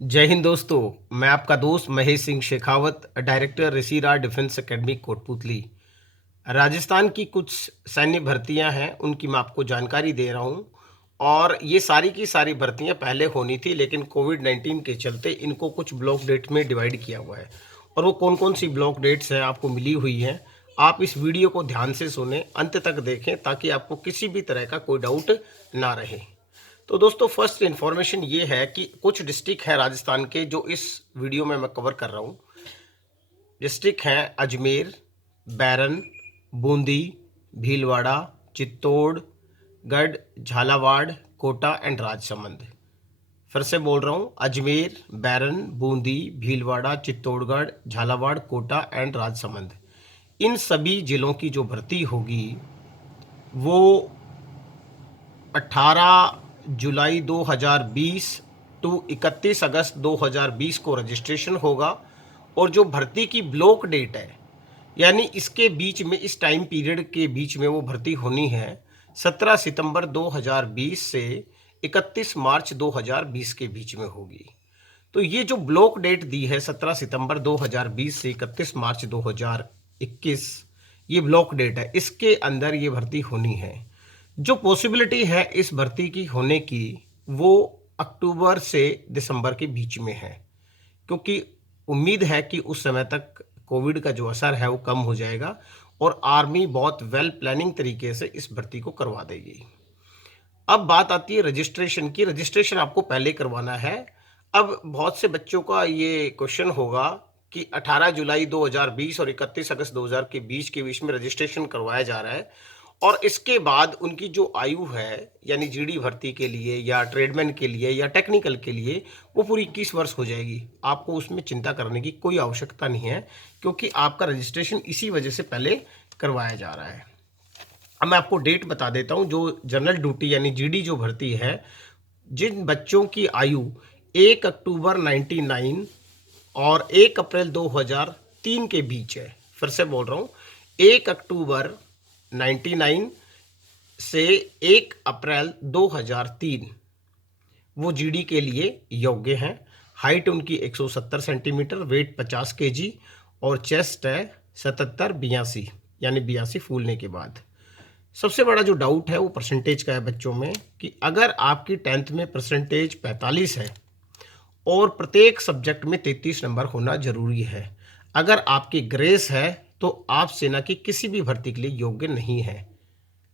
जय हिंद दोस्तों। मैं आपका दोस्त Mahesh Singh Shekhawat, director Resira defence academy Kotputli. Rajasthan की कुछ सैन्य भर्तियां हैं, उनकी मैं आपको जानकारी दे रहा हूं। और ये सारी की सारी भर्तियां पहले होनी थी, लेकिन कोविड-19 के चलते इनको कुछ ब्लॉक डेट में डिवाइड किया हुआ है। और वो कौन कौन सी ब्लॉक डेट्स हैं आपको मिली हुई हैं। आप इस वीडियो को ध्यान से सुने, अंत तक देखें, ताकि आपको किसी भी तरह का कोई डाउट ना रहे। तो दोस्तों, फर्स्ट इन्फॉर्मेशन ये है कि कुछ डिस्ट्रिक्ट हैं राजस्थान के जो इस वीडियो में मैं कवर कर रहा हूँ। डिस्ट्रिक्ट हैं अजमेर, बैरन, बूंदी, भीलवाड़ा, चित्तौड़गढ़, झालावाड़, कोटा एंड राजसमंद। फिर से बोल रहा हूँ, अजमेर, बैरन, बूंदी, भीलवाड़ा, चित्तौड़गढ़, झालावाड़, कोटा एंड राजसमंद। इन सभी जिलों की जो भर्ती होगी वो 18 जुलाई 2020 टू 31 अगस्त 2020 को रजिस्ट्रेशन होगा। और जो भर्ती की ब्लॉक डेट है, यानी इसके बीच में, इस टाइम पीरियड के बीच में वो भर्ती होनी है 17 सितंबर 2020 से 31 मार्च 2020 के बीच में होगी। तो ये जो ब्लॉक डेट दी है 17 सितंबर 2020 से 31 मार्च 2021, ये ब्लॉक डेट है, इसके अंदर ये भर्ती होनी है। जो पॉसिबिलिटी है इस भर्ती की होने की, वो अक्टूबर से दिसंबर के बीच में है, क्योंकि उम्मीद है कि उस समय तक कोविड का जो असर है वो कम हो जाएगा और आर्मी बहुत वेल प्लानिंग तरीके से इस भर्ती को करवा देगी। अब बात आती है रजिस्ट्रेशन की। रजिस्ट्रेशन आपको पहले करवाना है। अब बहुत से बच्चों का ये क्वेश्चन होगा कि 18 जुलाई 2020 और 31 अगस्त 2000 के बीच में रजिस्ट्रेशन करवाया जा रहा है, और इसके बाद उनकी जो आयु है, यानी जीडी भर्ती के लिए या ट्रेडमैन के लिए या टेक्निकल के लिए, वो पूरी 21 वर्ष हो जाएगी। आपको उसमें चिंता करने की कोई आवश्यकता नहीं है, क्योंकि आपका रजिस्ट्रेशन इसी वजह से पहले करवाया जा रहा है। अब मैं आपको डेट बता देता हूँ। जो जनरल ड्यूटी यानी जीडी जो भर्ती है, जिन बच्चों की आयु 1 अक्टूबर 99 और 1 अप्रैल 2003 के बीच है, फिर से बोल रहा हूँ, 1 अक्टूबर 99 से 1 अप्रैल 2003 वो जीडी के लिए योग्य हैं। हाइट उनकी 170 सेंटीमीटर, वेट 50 केजी और चेस्ट है 77-82, यानी 82 फूलने के बाद। सबसे बड़ा जो डाउट है वो परसेंटेज का है बच्चों में, कि अगर आपकी 10th में परसेंटेज 45 है और प्रत्येक सब्जेक्ट में 33 नंबर होना जरूरी है। अगर आपकी ग्रेस है तो आप सेना की किसी भी भर्ती के लिए योग्य नहीं है,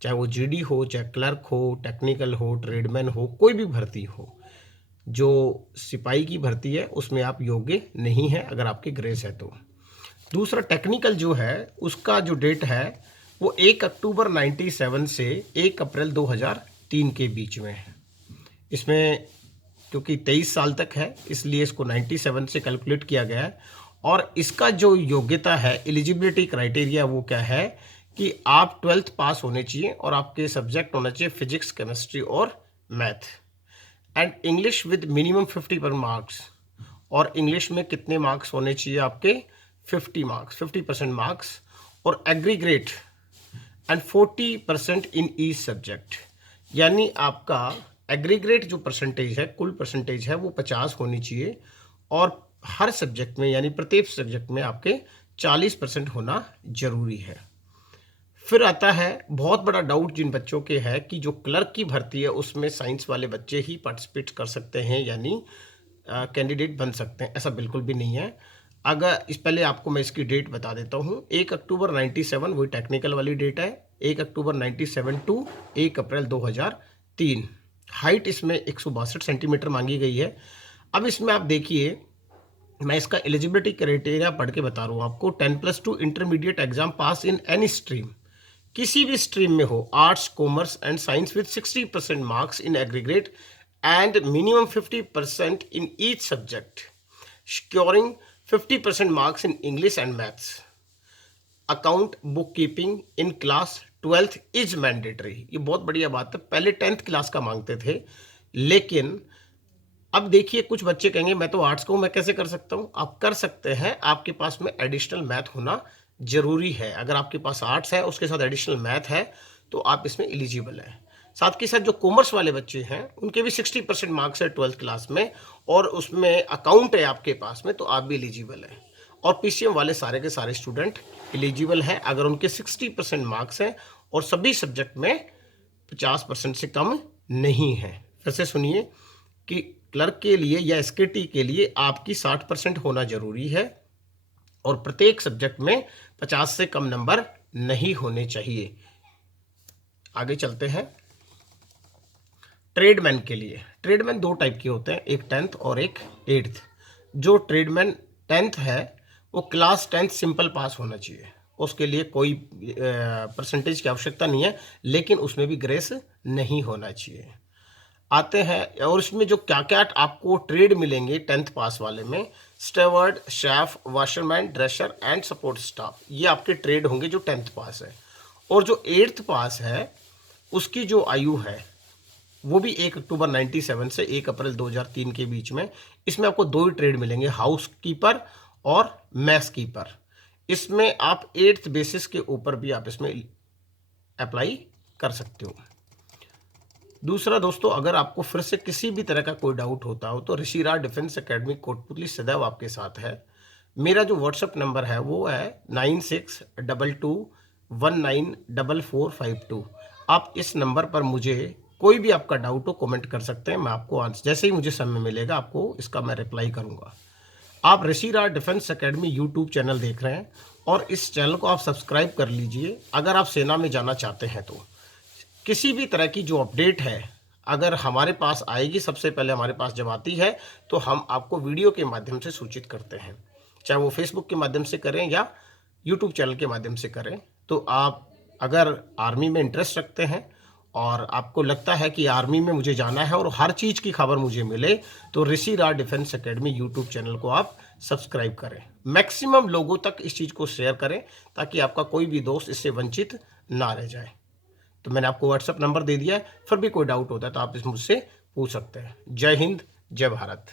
चाहे वो जीडी हो, चाहे क्लर्क हो, टेक्निकल हो, ट्रेडमैन हो, कोई भी भर्ती हो। जो सिपाही की भर्ती है उसमें आप योग्य नहीं है अगर आपकी ग्रेस है तो। दूसरा, टेक्निकल जो है उसका जो डेट है वो 1 अक्टूबर 97 से 1 अप्रैल 2003 के बीच में है। इसमें क्योंकि 23 साल तक है, इसलिए इसको 97 से कैलकुलेट किया गया है। और इसका जो योग्यता है, एलिजिबिलिटी क्राइटेरिया, वो क्या है कि आप 12th पास होने चाहिए और आपके सब्जेक्ट होना चाहिए फिजिक्स, केमिस्ट्री और math, and English with minimum 50 पर मार्क्स। और इंग्लिश में कितने मार्क्स होने चाहिए आपके? 50 मार्क्स, 50% मार्क्स। और aggregate and 40% in each subject, यानी आपका एग्रीग्रेट जो परसेंटेज है, कुल परसेंटेज है, वो 50 होनी चाहिए। और हर सब्जेक्ट में, यानी प्रत्येक सब्जेक्ट में आपके 40% होना जरूरी है। फिर आता है बहुत बड़ा डाउट जिन बच्चों के है कि जो क्लर्क की भर्ती है उसमें साइंस वाले बच्चे ही पार्टिसिपेट कर सकते हैं, यानी कैंडिडेट बन सकते हैं। ऐसा बिल्कुल भी नहीं है। अगर इस पहले आपको मैं इसकी डेट बता देता हूँ। 1 अक्टूबर 97 वही टेक्निकल वाली डेट है, 1 अक्टूबर 97 टू 1 अप्रैल 2003। हाइट इसमें 162 सेंटीमीटर मांगी गई है। अब इसमें आप देखिए, मैं इसका एलिजिबिलिटी क्राइटेरिया पढ़ के बता रहा हूँ आपको। 10+2 intermediate exam pass in any stream, किसी भी स्ट्रीम में हो, arts, commerce and science, with 60% marks in aggregate and minimum 50% in each subject, scoring 50% marks in English and maths. Account book keeping in class 12th is mandatory. ये बहुत बढ़िया बात है। पहले 10th क्लास का मांगते थे, लेकिन अब देखिए, कुछ बच्चे कहेंगे मैं तो आर्ट्स को मैं कैसे कर सकता हूँ। आप कर सकते हैं, आपके पास में एडिशनल मैथ होना जरूरी है। अगर आपके पास आर्ट्स है उसके साथ एडिशनल मैथ है तो आप इसमें एलिजिबल हैं। साथ के साथ जो कॉमर्स वाले बच्चे हैं उनके भी 60% मार्क्स है 12th क्लास में, और उसमें अकाउंट है आपके पास में, तो आप भी एलिजिबल हैं। और पीसीएम वाले सारे के सारे स्टूडेंट एलिजिबल हैं अगर उनके 60% मार्क्स हैं और सभी सब्जेक्ट में 50% से कम नहीं है। फिर से सुनिए कि क्लर्क के लिए या एसकेटी के लिए आपकी 60% होना जरूरी है और प्रत्येक सब्जेक्ट में 50 से कम नंबर नहीं होने चाहिए। आगे चलते हैं। ट्रेडमैन के लिए, ट्रेडमैन दो टाइप के होते हैं, एक 10th और एक 8th। जो ट्रेडमैन 10th है वो क्लास 10th सिंपल पास होना चाहिए, उसके लिए कोई परसेंटेज की आवश्यकता नहीं है, लेकिन उसमें भी ग्रेस नहीं होना चाहिए। आते हैं और इसमें जो क्या क्या आपको ट्रेड मिलेंगे 10th पास वाले में, steward, chef, washerman, dresser and support staff, ये आपके ट्रेड होंगे जो 10th पास है। और जो 8th पास है उसकी जो आयु है वो भी 1 अक्टूबर 97 से 1 अप्रैल 2003 के बीच में। इसमें आपको दो ही ट्रेड मिलेंगे, हाउस कीपर और मैस कीपर। इसमें आप 8th बेसिस के ऊपर भी आप इसमें अप्लाई कर सकते हो। दूसरा दोस्तों, अगर आपको फिर से किसी भी तरह का कोई डाउट होता हो तो ऋषिराज डिफेंस एकेडमी कोटपुतली सदैव आपके साथ है। मेरा जो व्हाट्सएप नंबर है वो है 9622194452। आप इस नंबर पर मुझे कोई भी आपका डाउट हो कमेंट कर सकते हैं, मैं आपको आंसर जैसे ही मुझे समय मिलेगा आपको इसका मैं रिप्लाई करूंगा। आप Rishiraj defence academy YouTube channel देख रहे हैं और इस चैनल को आप सब्सक्राइब कर लीजिए। अगर आप सेना में जाना चाहते हैं तो किसी भी तरह की जो अपडेट है अगर हमारे पास आएगी, सबसे पहले हमारे पास जब आती है तो हम आपको वीडियो के माध्यम से सूचित करते हैं, चाहे वो फेसबुक के माध्यम से करें या यूट्यूब चैनल के माध्यम से करें। तो आप अगर आर्मी में इंटरेस्ट रखते हैं और आपको लगता है कि आर्मी में मुझे जाना है और हर चीज़ की खबर मुझे मिले, तो Rishiraj defence academy YouTube channel को आप सब्सक्राइब करें। मैक्सिमम लोगों तक इस चीज़ को शेयर करें ताकि आपका कोई भी दोस्त इससे वंचित ना रह जाए। तो मैंने आपको व्हाट्सएप नंबर दे दिया है, फिर भी कोई डाउट होता है तो आप इस मुझसे पूछ सकते हैं। जय हिंद, जय भारत।